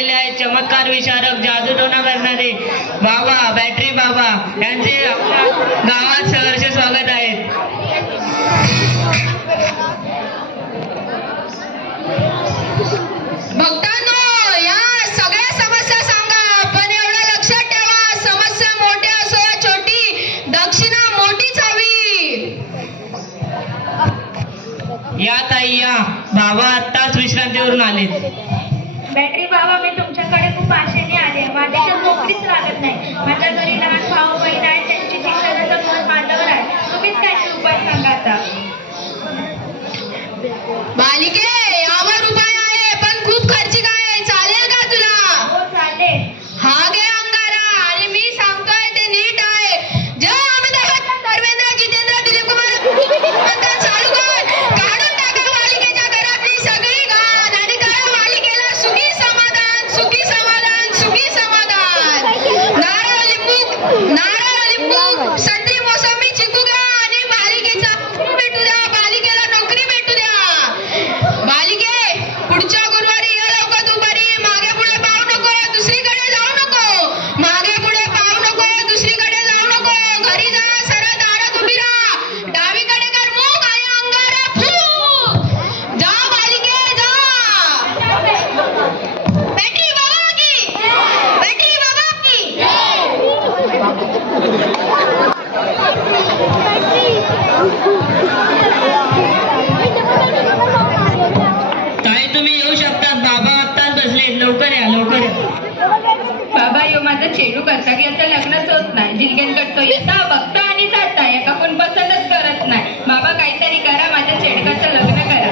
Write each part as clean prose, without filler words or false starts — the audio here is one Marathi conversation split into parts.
आलेले आहेत चमत्कार विशारक जादूटोणा करणारे बाबा बॅटरी बाबा यांचे आपल्या गावात सहर्ष स्वागत आहे. भक्तांनो, या सगळ्या समस्या सांगा, पण एवढं लक्षात ठेवा, समस्या मोठ्या असो या छोटी, दक्षिणा मोठीच हवी. या ताई या, बाबा आत्ताच विश्रांतीवरून आलेत. बॅटरी बाबा, मी तुमच्याकडे खूप आशेने आले. माझी तर नोकरीच लागत नाही. माझ्या घरी लहान भाऊ बहीण आहेत, त्यांची शिक्षणाचा मन माझ्यावर आहे. तुम्हीच काहीतरी उपाय सांगा आता. बालिके, यावर उपाय आहे, पण खूप खर्चिक आहे. चालेल का तुला? हो, चालेल. हा घे अंगारा, आणि मी सांगतोय ते नीट आहे. जय अमिताभ बच्चन, धर्मेंद्र, जितेंद्र, दिलीप कुमार चालू कर. काढून टाका बालिकेच्या घरातली सगळी घाण आणि करा बालिकेला सुखी समाधान, सुखी समाधान, सुखी समाधान. नारळ लिंबू संत्री मोसंबी चिकू घ्या आणि बालिकेचा नोकरी भेटू द्या. बालिकेला नोकरी भेटू द्या. बालिके, पुढच्या गुरुवारी ये लवकर दुपारी. मागे पुढे पाहू नको, दुसरीकडे जाऊ नको. मागे पुढे पाहू नको, दुसरीकडे जाऊ नको. घरी जा, सरळ दारात उभी राहा. डावीकडे कर मुख आणि अंगारा फू. जा बालिके, जा. बॅटरी बाबा की, बॅटरी बाबा की. ताई तुम्ही येऊ शकतात, बाबा आत्ताच बसलेत. लवकर या, लवकर या. बाबा, यो माझा चेडू करता की आता लग्नच होत नाही. जिलगेन करतो, येता बघता आणि जाता. एका कोण पसंतच करत नाही. बाबा, काहीतरी करा, माझ्या चेडकाचं लग्न करा.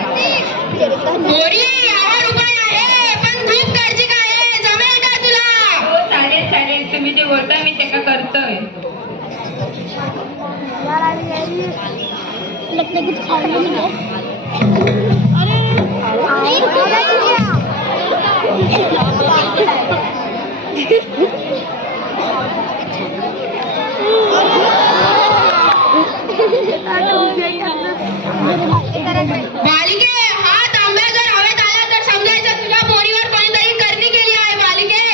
पोरी, यावर उपाय आहे, पण खूप खर्चिक आहे. जमेल का तुला? हो, चालेल चालेल. तुम्ही जे बोलताय मी ते का करतोय. बालिके, हा तांब्या जर हवेत आला तर समजायचं तुझ्या पोरीवर कोणीतरी करणी केली आहे. बालिके,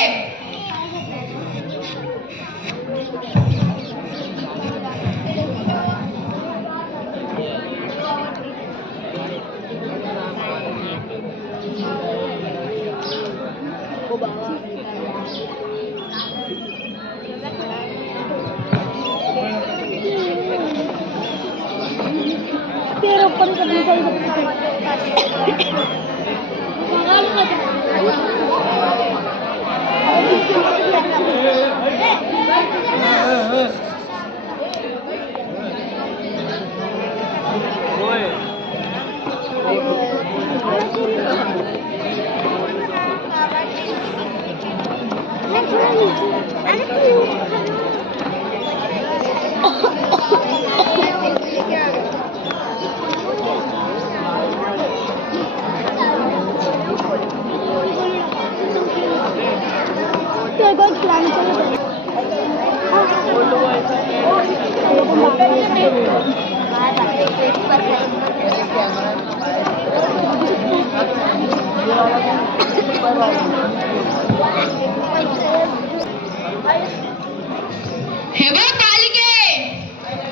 हे बघ बालिके,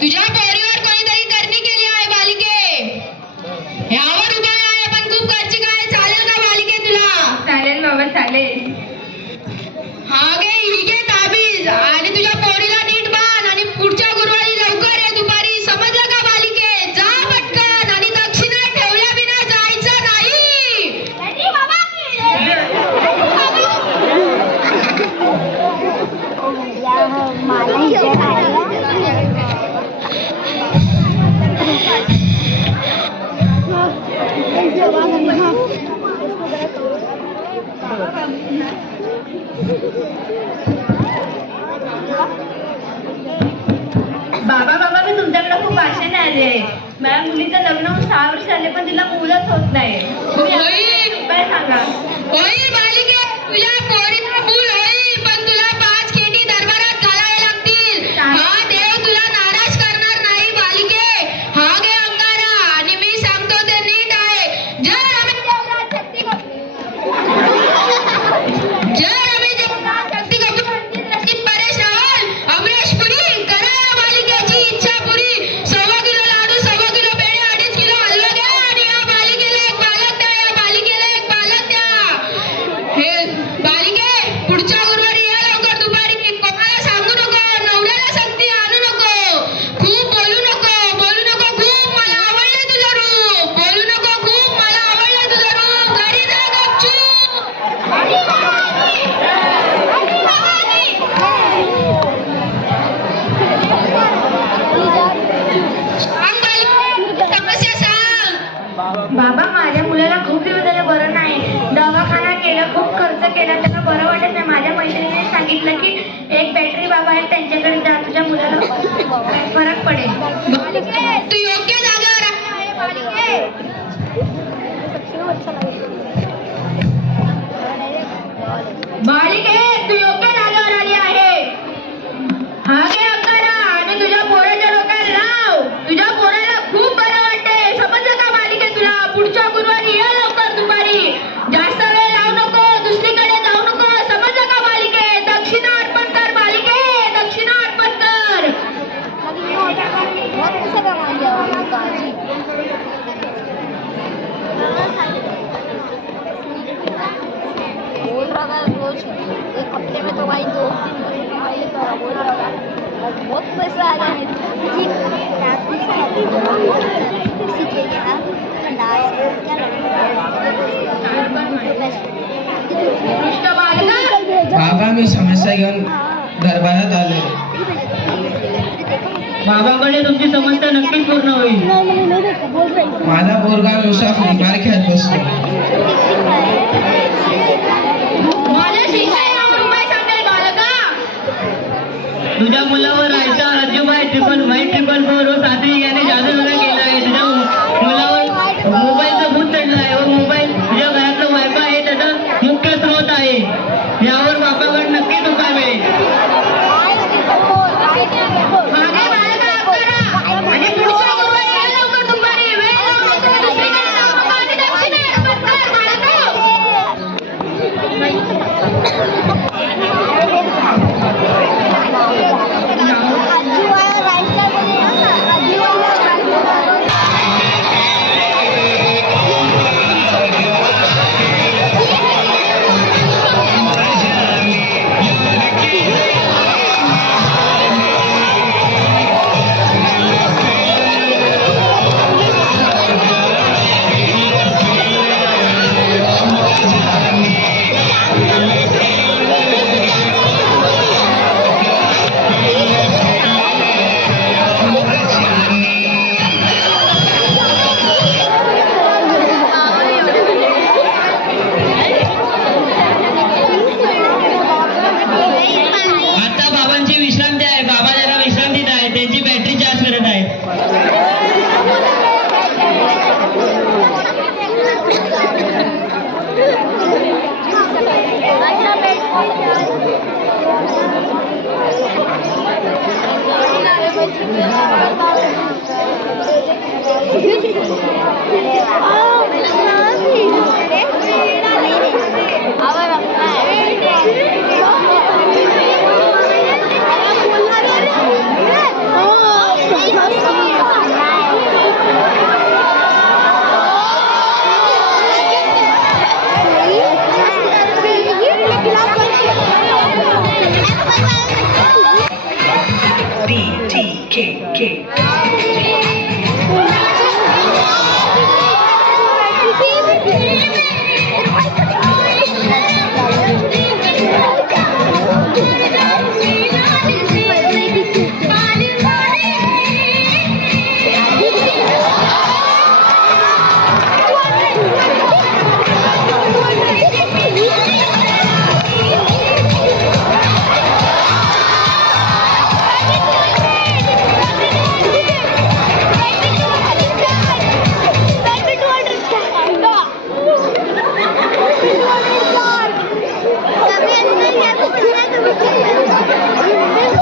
तुझ्या पोरीवर कोणीतरी करणी केली आहे. बालिके, यावर उपाय आहे, पण खूप खर्चिक आहे. चालेल का बालिके तुला? चालेल बाबा, चालेल. हा घे, ही घे ताबीज, आणि तुझ्या पोरीला नीट बांध आणि पुढच्या गुरुवारी लवकर ये दुपारी. समजलं का बालिके? जा पटकन, आणि दक्षिणा ठेवल्या बिना जायचं नाही. बाबा बाबा, मी तुमच्याकडे खूप आशेने आले. माझ्या मुलीचं लग्न होऊन 6 वर्ष झाले, पण तिला मुलंच होत नाही. तुम्ही उपाय सांगा. होईल बालिके, तुझ्या पोरीला मूल होईल, पण तुला 5 खेटी दरबारात घालावे लागतील. हा देव तुला नाराज करणार नाही. बालिके, हा घे अंगारा, आणि मी सांगतो ते नीट आहे. जय सांगितलं की एक बॅटरी बाबा आहे त्यांच्याकडे जा, तुझ्या मुलाला फरक पडेल. तू योग्य जागेवर आहे. बालिके तू योग्य जागेवर आली आहे. हा घे अंगारा आणि तुझ्या पोराच्या डोक्यात लाव. तुझ्या पोराला खूप बरं वाटते. समजलं का बालिके तुला? पुढच्या गुरुवारी ये लवकर दुपारी. जास्त वेळ लावू नको, दुसरीकडे जाऊ नको. समजलं का बालिके? दक्षिणा अर्पण कर बालिके, दक्षिणा अर्पण कर. बोल रहा था रोज एक हफ्ते में तो भाई 2-3 महीने कमाई तो बोल रहा था बहुत पैसा आ गया कृष्ण बालका बाबा मी समस्या घेऊन दरबारात आले. बाबाकडे तुमची समस्या नक्कीच पूर्ण होईल. माझा पोरगा नुसता फ्री फायर खेळत बसतो. माझ्या शिष्याला उपाय सांगेल बालका. तुझ्या मुलावर राहायचा रज्जूबाई 455 व सात्री याने जादूटोणा केला आहे. तुझ्या मुलावर मोबाईलचं भूत चढलं आहे व मोबाईल तुझ्या घरातलं वायफाय हे त्याचा मुख्य स्रोत आहे. यावर बाबाकडे नक्कीच उपाय मिळेल. मागे बालका करा आणि पुढच्या गुरुवारी ये लवकर दुपारी. वेळ लावू नको, दुसरीकडे जाऊ नको आणि दक्षिणा अर्पण कर बालका. आता बाबांची विश्रांती आहे. बाबा जरा विश्रांतीत आहे. त्यांची बॅटरी चार्ज करत आहे.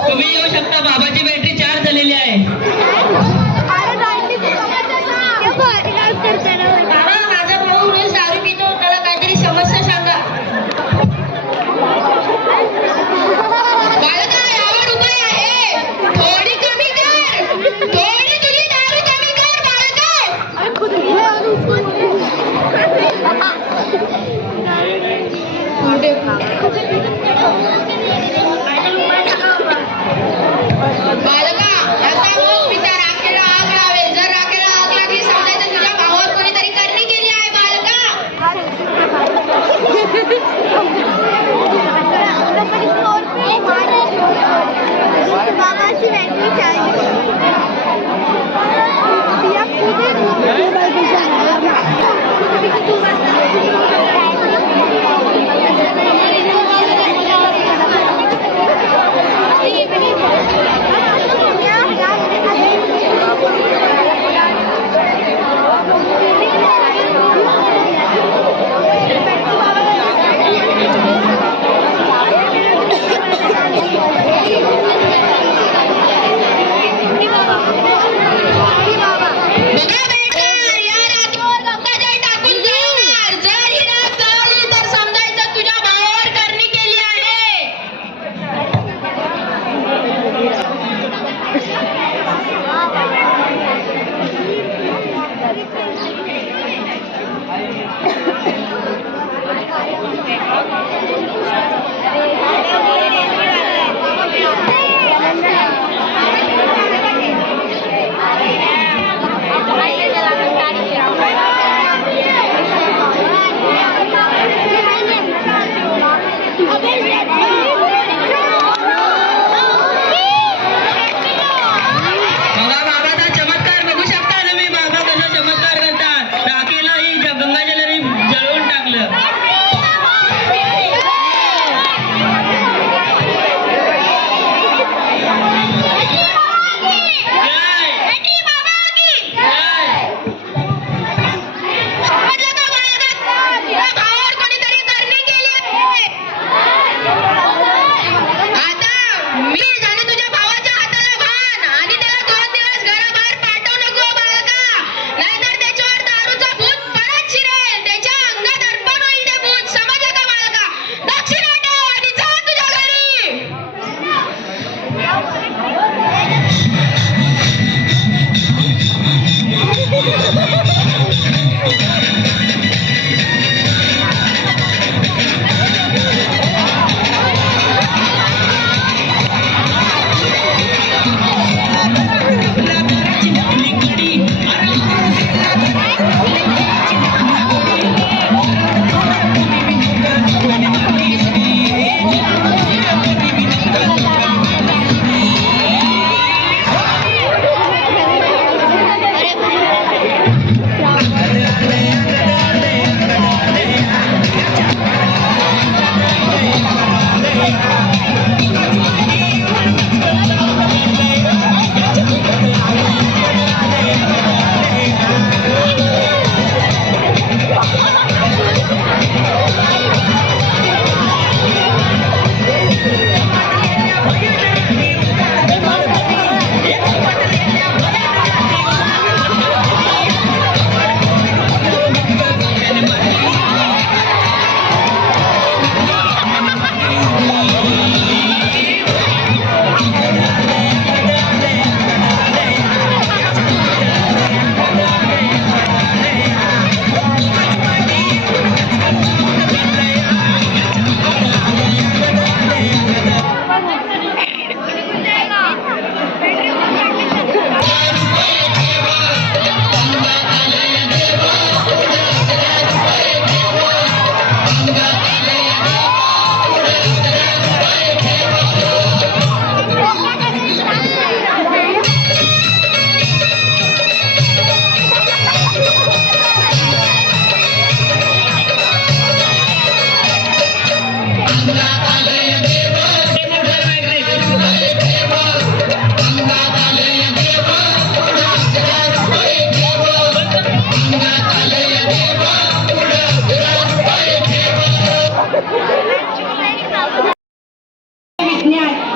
तुम्ही येऊ शकता. बाबाची बॅटरी चार्ज झालेली आहे. बाबा माझा भाऊ रोज दारू पितो. त्याला काहीतरी समस्या सांगा. बालका यावर उपाय आहे. थोडी कमी कर. थोडी तुझी दारू कमी कर बालका. बालका आता मग पिता राखेला आग लावेल. जर राखेला आग लागली समजायचं तुझ्या भावावर कोणीतरी करणी केली आहे बालका.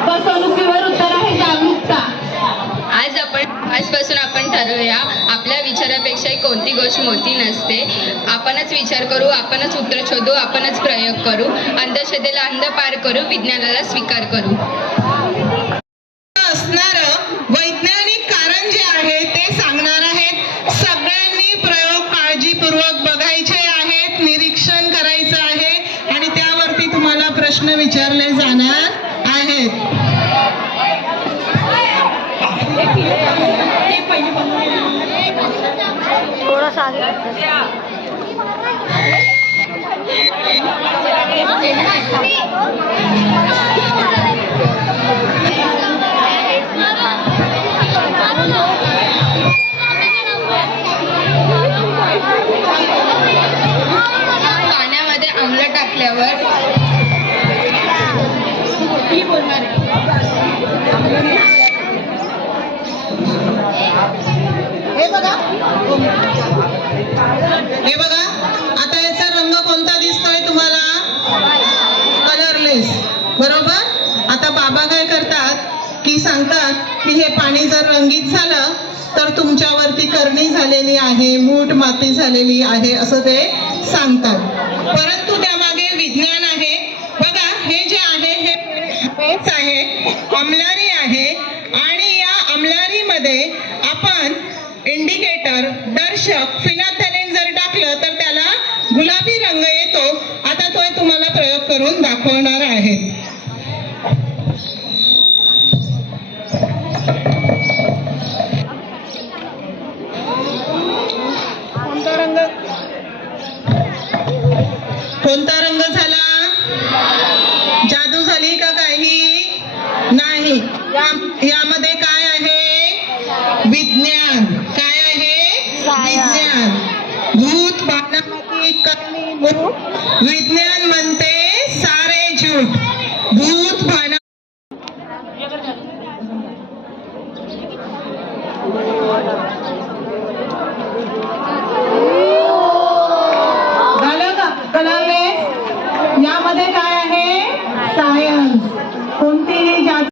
फसवणुकीवर उत्तर आहे जागरूकता. आजपासून आपण ठरवूया, आपल्या विचारापेक्षा कोणती गोष्ट मोठी नसते. आपणच विचार करू, आपणच उत्तर शोधू, आपणच प्रयोग करू, अंधश्रद्धेला अंध पार करू, विज्ञानाला स्वीकार करू. असणारं वैज्ञानिक कारण जे आहे ते सांगणार आहेत. सगळ्यांनी प्रयोग काळजीपूर्वक बघायचे आहेत, निरीक्षण करायचं आहे आणि त्यावरती तुम्हाला प्रश्न विचारले जाणार आहेत. थोडासा आगे पाण्यामध्ये आम्ल टाकल्यावर हे बघा, आता याचा रंग कोणता दिसतोय तुम्हाला? कलरलेस, बरोबर. आता बाबा काय करतात की सांगतात की हे पाणी जर रंगीत झालं तर तुमच्यावरती करणी झालेली आहे, मूठ माती झालेली आहे असं ते सांगतात. परंतु त्यामागे विज्ञान आहे. बघा, हे जे आहे हेच आहे, अंमलारी आहे आणि या अंमलारीमध्ये आपण इंडिकेटर, दर्शक, फिनाथॅलिन जर टाकलं तर त्याला गुलाबी रंग येतो. आता तो तुम्हाला प्रयोग करून दाखवणार आहे. कोणता रंग झाला? जादू झाली का काही? नाही. यामध्ये काय आहे? विज्ञान. काय आहे? विज्ञान. भूत भानामती करणी मूठ. विज्ञान म्हणते सारे झूठ. भूत भाना झालं का? कलरलेस यामध्ये काय